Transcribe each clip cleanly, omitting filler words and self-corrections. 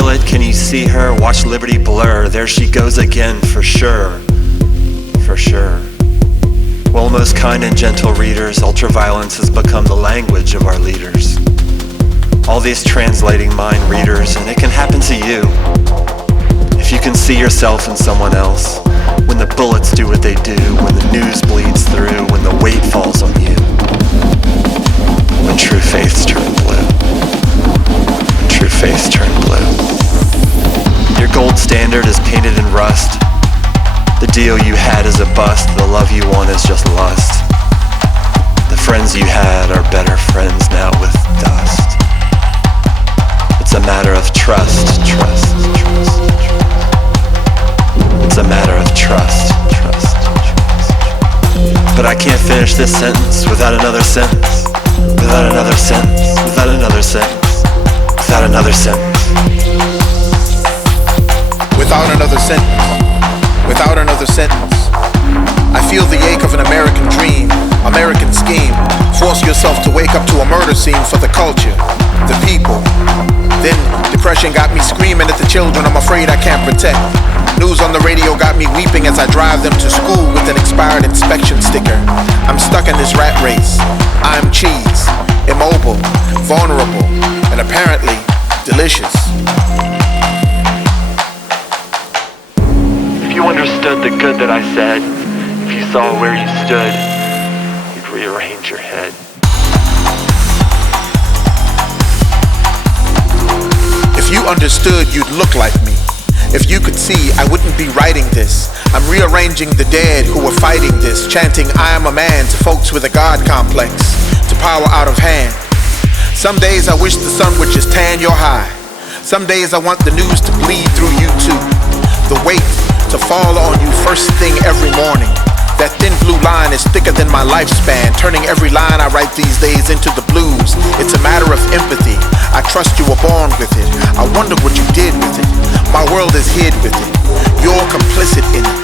feel it? Can you see her? Watch liberty blur. There she goes again, for sure. For sure. Well, most kind and gentle readers, ultraviolence has become the language of our leaders. All these translating mind readers, and it can happen to you. If you can see yourself in someone else, when the bullets do what they do, when the news bleeds through, when the weight falls on you, when true faiths turn blue, when true faiths turn blue. Your gold standard is painted in rust. The deal you had is a bust. The love you want is just lust. The friends you had are better friends now with dust. It's a matter of trust, trust, trust, trust. It's a matter of trust, trust, trust. But I can't finish this sentence without another sentence, without another sentence, without another sentence, without another sentence. Without another sentence, without another sentence. I feel the ache of an American dream, American scheme. Force yourself to wake up to a murder scene for the culture, the people. Then depression got me screaming at the children I'm afraid I can't protect. News on the radio got me weeping as I drive them to school with an expired inspection sticker. I'm stuck in this rat race. I'm cheese, immobile, vulnerable, and apparently delicious. If you understood the good that I said, if you saw where you stood, you'd rearrange your head. If you understood, you'd look like me. If you could see, I wouldn't be writing this. I'm rearranging the dead who were fighting this, chanting I am a man to folks with a God complex, to power out of hand. Some days I wish the sun would just tan your high. Some days I want the news to bleed through you too. The weight to fall on you first thing every morning. That thin blue line is thicker than my lifespan, turning every line I write these days into the blues. It's a matter of empathy. I trust you were born with it. I wonder what you did with it. My world is hid with it. You're complicit in it.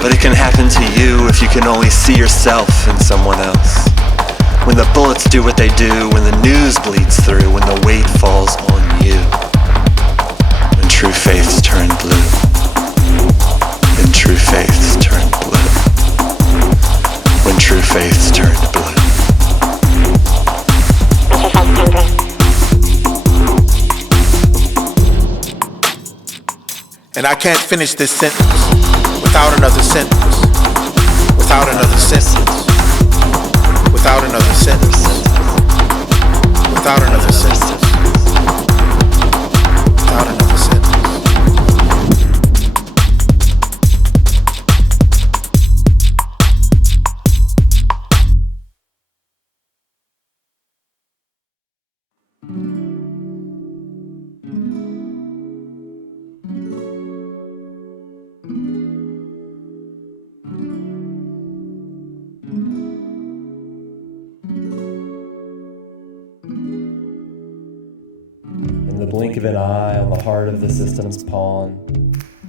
But it can happen to you if you can only see yourself in someone else. When the bullets do what they do, when the news bleeds through, when the weight falls on you, when true faiths turn blue, when true faiths turn blue, when true faiths turn blue. And I can't finish this sentence without another sentence, without another sentence. Without another sentence. Without another sentence. Without another sentence. In the blink of an eye on the heart of the system's pawn,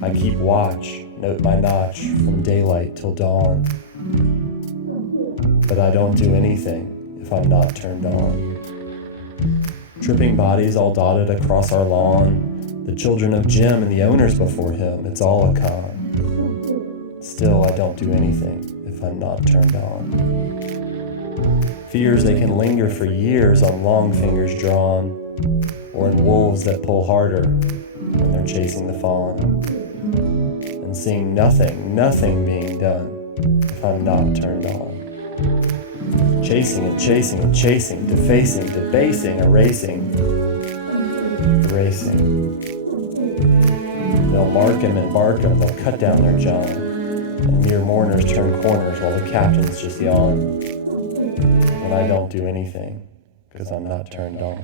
I keep watch, note my notch, from daylight till dawn. But I don't do anything if I'm not turned on. Tripping bodies all dotted across our lawn, the children of Jim and the owners before him, it's all a con. Still, I don't do anything if I'm not turned on. Fears they can linger for years on long fingers drawn, or in wolves that pull harder when they're chasing the fawn. And seeing nothing being done if I'm not turned on. Chasing and chasing and chasing, defacing, debasing, erasing. They'll mark him and bark him, they'll cut down their John. And mere mourners turn corners while the captains just yawn. When I don't do anything, because I'm not turned on.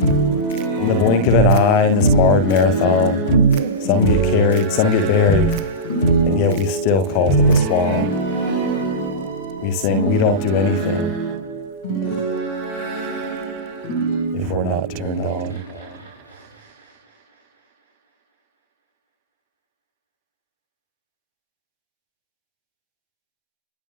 In the blink of an eye in this marred marathon, some get carried, some get buried, and yet we still call for the swan. We sing, we don't do anything if we're not turned on.